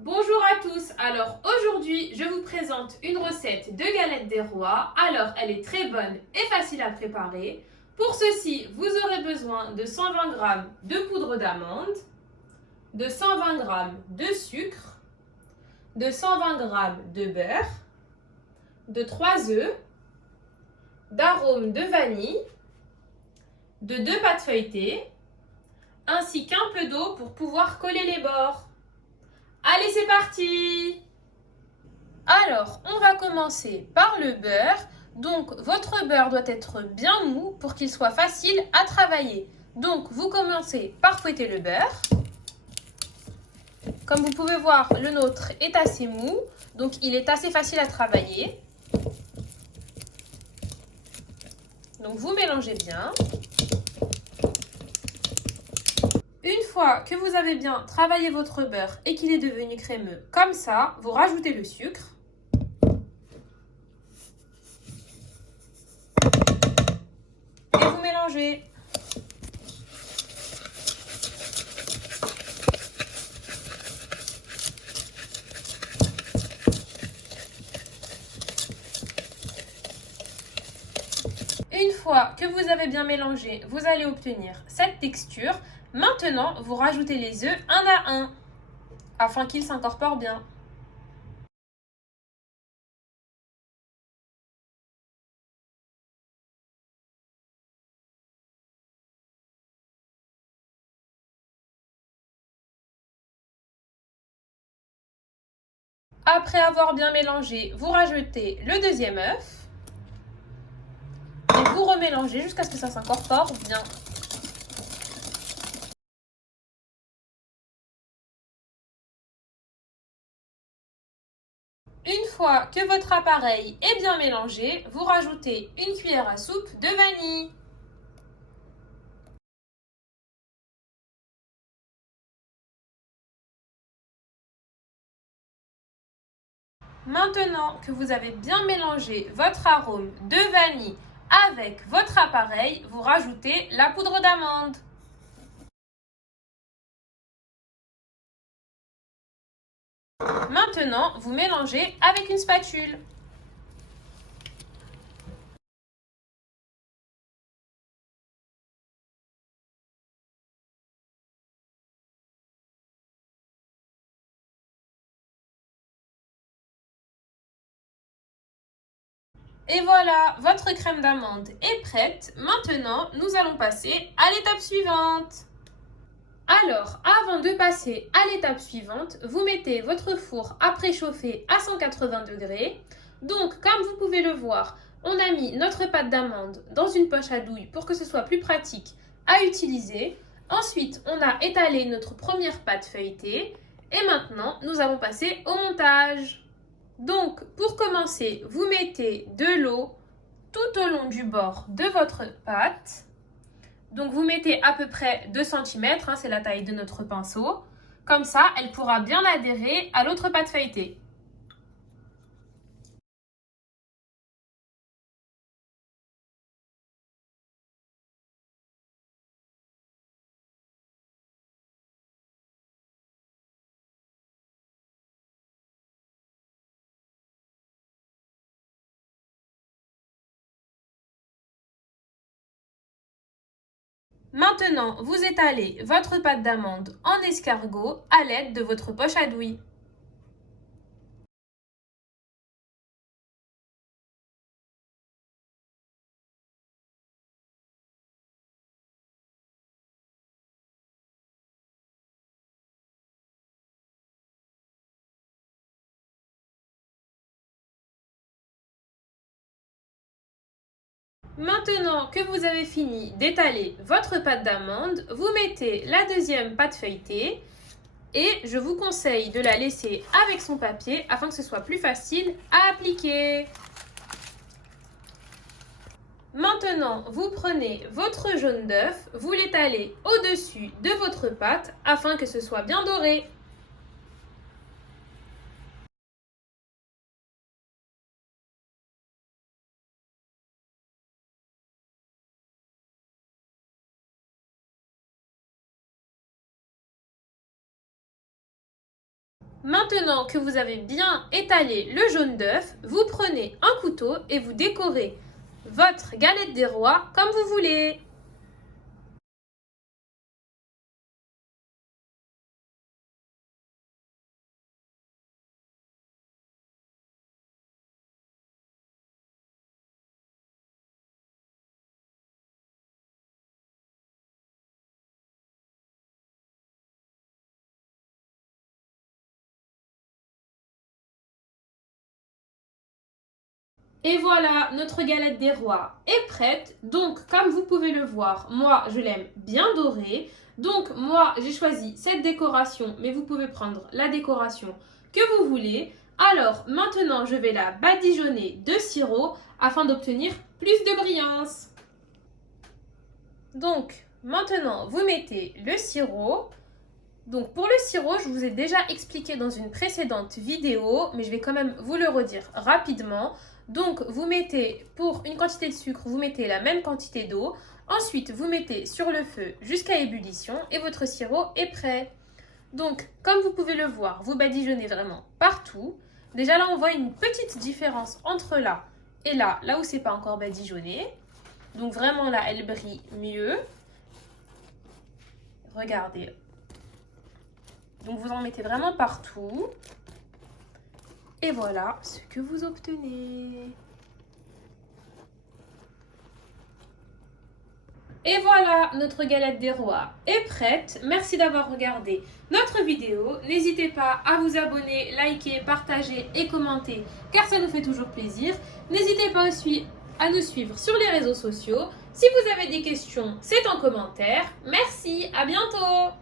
Bonjour à tous, alors aujourd'hui je vous présente une recette de galette des rois. Alors elle est très bonne et facile à préparer. Pour ceci, vous aurez besoin de 120 g de poudre d'amande, de 120 g de sucre, de 120 g de beurre, de 3 œufs, d'arôme de vanille, de 2 pâtes feuilletées, ainsi qu'un peu d'eau pour pouvoir coller les bords. Allez, c'est parti! Alors, on va commencer par le beurre. Donc, votre beurre doit être bien mou pour qu'il soit facile à travailler. Donc, vous commencez par fouetter le beurre. Comme vous pouvez voir, le nôtre est assez mou, donc il est assez facile à travailler. Donc, vous mélangez bien. Une fois que vous avez bien travaillé votre beurre et qu'il est devenu crémeux comme ça, vous rajoutez le sucre. Et vous mélangez. Une fois que vous avez bien mélangé, vous allez obtenir cette texture. Maintenant, vous rajoutez les œufs un à un afin qu'ils s'incorporent bien. Après avoir bien mélangé, vous rajoutez le deuxième œuf et vous remélangez jusqu'à ce que ça s'incorpore bien. Une fois que votre appareil est bien mélangé, vous rajoutez une cuillère à soupe de vanille. Maintenant que vous avez bien mélangé votre arôme de vanille avec votre appareil, vous rajoutez la poudre d'amande. Maintenant, vous mélangez avec une spatule. Et voilà, votre crème d'amande est prête. Maintenant, nous allons passer à l'étape suivante. Alors, avant de passer à l'étape suivante, vous mettez votre four à préchauffer à 180 degrés. Donc, comme vous pouvez le voir, on a mis notre pâte d'amande dans une poche à douille pour que ce soit plus pratique à utiliser. Ensuite, on a étalé notre première pâte feuilletée. Et maintenant, nous allons passer au montage. Donc, pour commencer, vous mettez de l'eau tout au long du bord de votre pâte. Donc, vous mettez à peu près 2 cm, c'est la taille de notre pinceau. Comme ça, elle pourra bien adhérer à l'autre pâte feuilletée. Maintenant, vous étalez votre pâte d'amande en escargot à l'aide de votre poche à douille. Maintenant que vous avez fini d'étaler votre pâte d'amande, vous mettez la deuxième pâte feuilletée et je vous conseille de la laisser avec son papier afin que ce soit plus facile à appliquer. Maintenant, vous prenez votre jaune d'œuf, vous l'étalez au-dessus de votre pâte afin que ce soit bien doré. Maintenant que vous avez bien étalé le jaune d'œuf, vous prenez un couteau et vous décorez votre galette des rois comme vous voulez. Et voilà, notre galette des rois est prête. Donc, comme vous pouvez le voir, moi, je l'aime bien dorée. Donc, moi, j'ai choisi cette décoration, mais vous pouvez prendre la décoration que vous voulez. Alors, maintenant, je vais la badigeonner de sirop afin d'obtenir plus de brillance. Donc, maintenant, vous mettez le sirop. Donc, pour le sirop, je vous ai déjà expliqué dans une précédente vidéo, mais je vais quand même vous le redire rapidement. Donc, vous mettez, pour une quantité de sucre, vous mettez la même quantité d'eau. Ensuite, vous mettez sur le feu jusqu'à ébullition et votre sirop est prêt. Donc, comme vous pouvez le voir, vous badigeonnez vraiment partout. Déjà là, on voit une petite différence entre là et là, là où c'est pas encore badigeonné. Donc, vraiment là, elle brille mieux. Regardez. Donc, vous en mettez vraiment partout. Et voilà ce que vous obtenez. Et voilà, notre galette des rois est prête. Merci d'avoir regardé notre vidéo. N'hésitez pas à vous abonner, liker, partager et commenter car ça nous fait toujours plaisir. N'hésitez pas aussi à nous suivre sur les réseaux sociaux. Si vous avez des questions, c'est en commentaire. Merci, à bientôt!